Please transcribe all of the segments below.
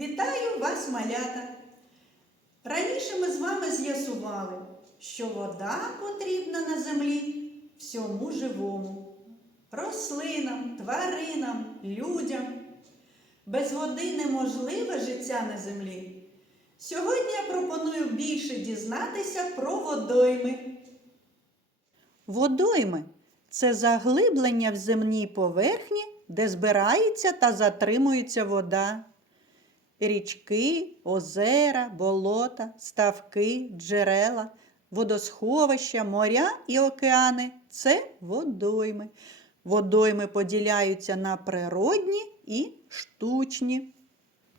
Вітаю вас, малята! Раніше ми з вами з'ясували, що вода потрібна на землі всьому живому, рослинам, тваринам, людям. Без води неможливе життя на землі. Сьогодні я пропоную більше дізнатися про водойми. Водойми це заглиблення в земній поверхні, де збирається та затримується вода. Річки, озера, болота, ставки, джерела, водосховища, моря і океани це водойми. Водойми поділяються на природні і штучні.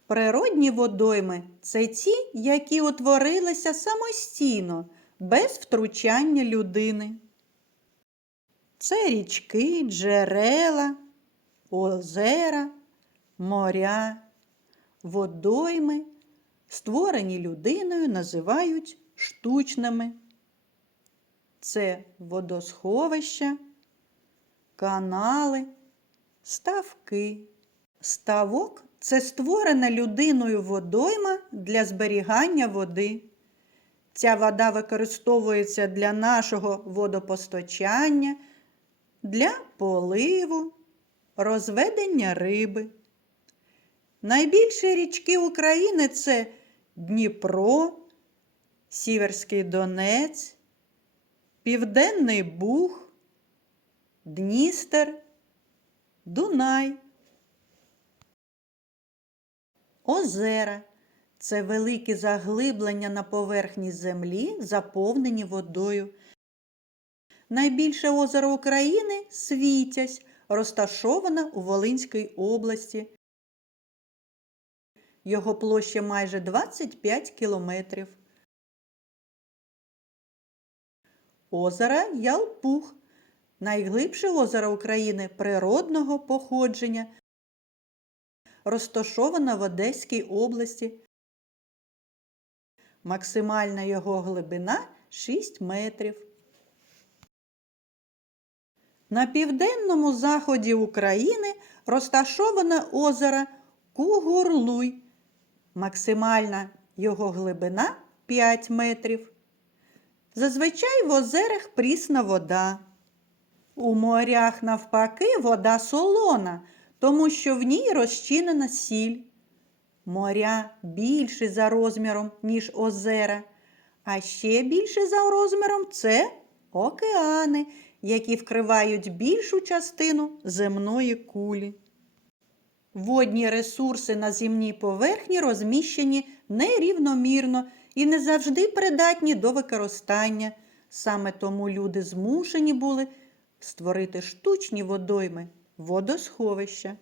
Природні водойми це ті, які утворилися самостійно, без втручання людини. Це річки, джерела, озера, моря. Водойми, створені людиною, називають штучними. Це водосховища, канали, ставки. Ставок це створена людиною водойма для зберігання води. Ця вода використовується для нашого водопостачання, для поливу, розведення риби. Найбільші річки України це Дніпро, Сіверський Донець, Південний Буг, Дністер, Дунай. Озера це великі заглиблення на поверхні землі, заповнені водою. Найбільше озеро України Світязь, розташоване у Волинській області. Його площа майже 25 кілометрів. Озеро Ялпух найглибше озеро України природного походження, розташоване в Одеській області. Максимальна його глибина 6 метрів. На південному заході України розташоване озеро Кугурлуй. Максимальна його глибина 5 метрів. Зазвичай в озерах прісна вода. У морях, навпаки, вода солона, тому що в ній розчинена сіль. Моря більші за розміром, ніж озера, а ще більше за розміром це океани, які вкривають більшу частину земної кулі. Водні ресурси на земній поверхні розміщені нерівномірно і не завжди придатні до використання. Саме тому люди змушені були створити штучні водойми, водосховища.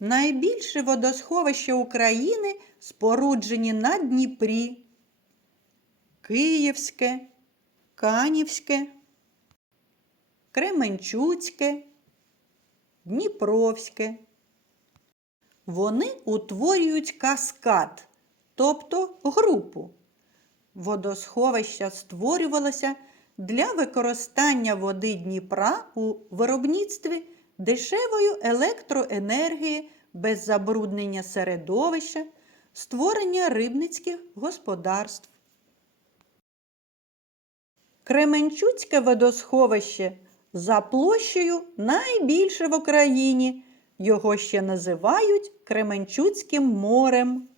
Найбільше водосховища України споруджені на Дніпрі, Київське, Канівське, Кременчуцьке, Дніпровське. Вони утворюють каскад, тобто групу. Водосховища створювалося для використання води Дніпра у виробництві дешевої електроенергії без забруднення середовища, створення рибницьких господарств. Кременчуцьке водосховище за площею найбільше в Україні. Його ще називають Кременчуцьким морем.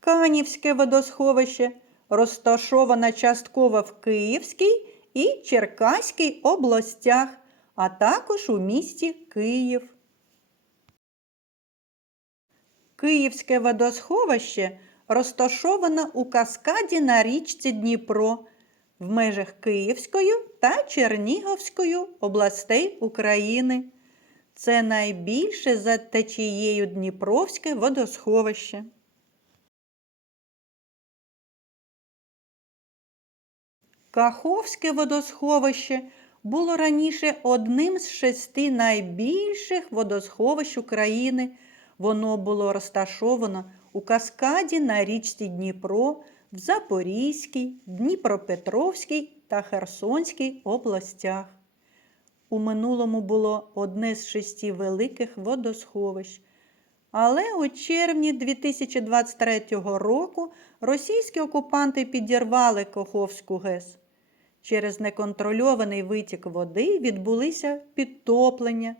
Канівське водосховище розташоване частково в Київській і Черкаській областях, а також у місті Київ. Київське водосховище розташоване у каскаді на річці Дніпро в межах Київської та Чернігівської областей України. Це найбільше за течією Дніпровське водосховище. Каховське водосховище було раніше одним з шести найбільших водосховищ України. Воно було розташовано у каскаді на річці Дніпро в Запорізькій, Дніпропетровській та Херсонській областях. у минулому було одне з шести великих водосховищ. Але у червні 2023 року російські окупанти підірвали Каховську ГЕС. Через неконтрольований витік води відбулися підтоплення,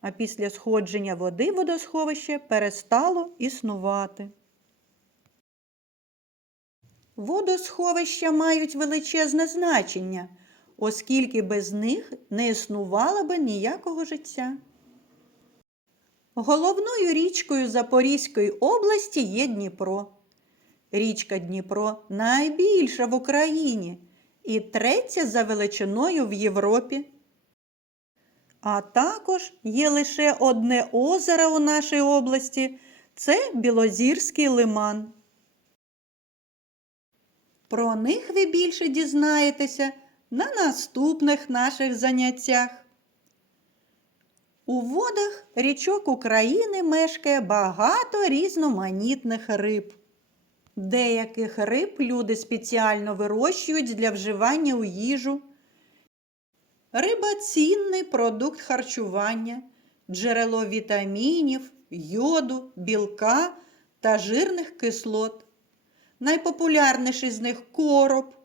а після сходження води водосховище перестало існувати. Водосховища мають величезне значення, оскільки без них не існувало би ніякого життя. Головною річкою Запорізької області є Дніпро. Річка Дніпро найбільша в Україні і третя за величиною в Європі. А також є лише одне озеро у нашій області це Білозірський лиман. Про них ви більше дізнаєтеся на наступних наших заняттях. У водах річок України мешкає багато різноманітних риб. Деяких риб люди спеціально вирощують для вживання у їжу. Риба цінний продукт харчування, джерело вітамінів, йоду, білка та жирних кислот. Найпопулярніший з них короб,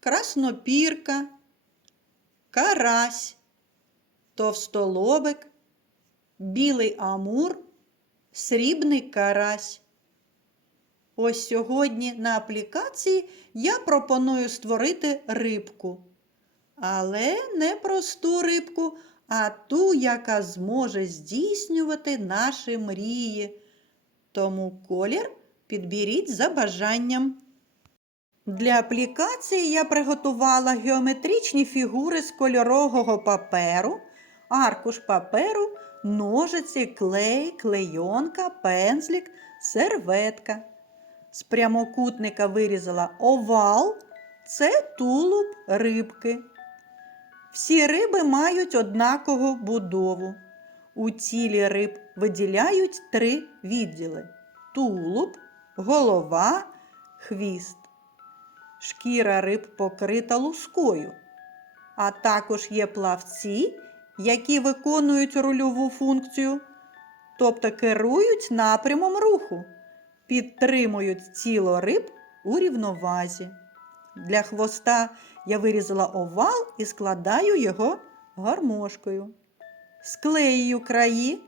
краснопірка, карась, товстолобик, білий амур, срібний карась. Ось сьогодні на аплікації я пропоную створити рибку. Але не просту рибку, а ту, яка зможе здійснювати наші мрії. Тому колір підберіть за бажанням. Для аплікації я приготувала геометричні фігури з кольорового паперу, аркуш паперу, ножиці, клей, клейонка, пензлик, серветка. З прямокутника вирізала овал, це тулуб рибки. Всі риби мають однакову будову. У тілі риб виділяють три відділи: тулуб, голова, хвіст. Шкіра риб покрита лускою, а також є плавці, які виконують рульову функцію, тобто керують напрямом руху, підтримують тіло риб у рівновазі. Для хвоста я вирізала овал і складаю його гармошкою. Склеюю краї,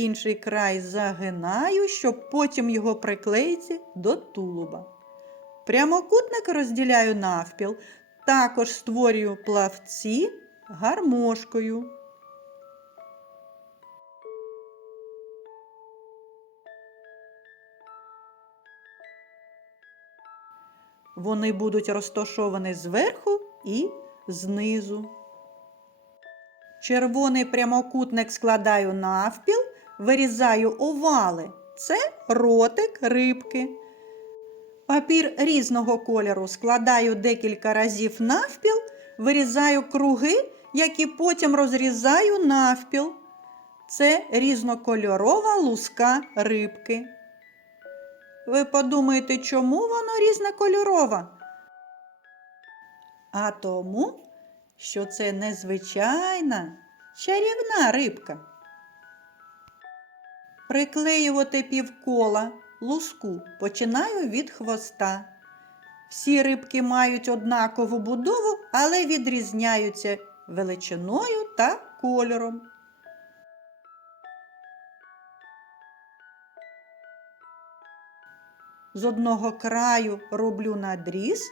інший край загинаю, щоб потім його приклеїти до тулуба. Прямокутник розділяю навпіл, також створюю плавці гармошкою. Вони будуть розташовані зверху і знизу. Червоний прямокутник складаю навпіл, вирізаю овали. Це ротик рибки. Папір різного кольору складаю декілька разів навпіл, вирізаю круги, які потім розрізаю навпіл. Це різнокольорова луска рибки. Ви подумаєте, чому воно різнокольорова? А тому, що це незвичайна чарівна рибка. Приклеювати півкола луску починаю від хвоста. Всі рибки мають однакову будову, але відрізняються величиною та кольором. З одного краю роблю надріз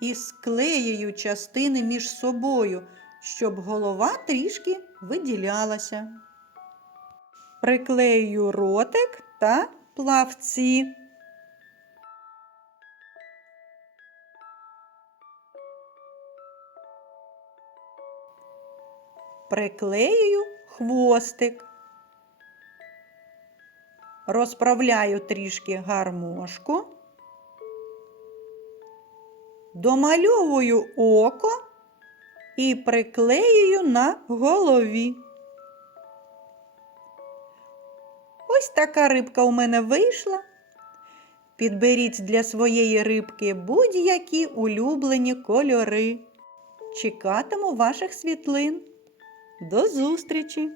і склеюю частини між собою, щоб голова трішки виділялася. Приклею ротик та плавці. Приклеюю хвостик. Розправляю трішки гармошку. Домальовую око і приклеюю на голові. Така рибка у мене вийшла. Підберіть для своєї рибки будь-які улюблені кольори. Чекатиму ваших світлин. До зустрічі!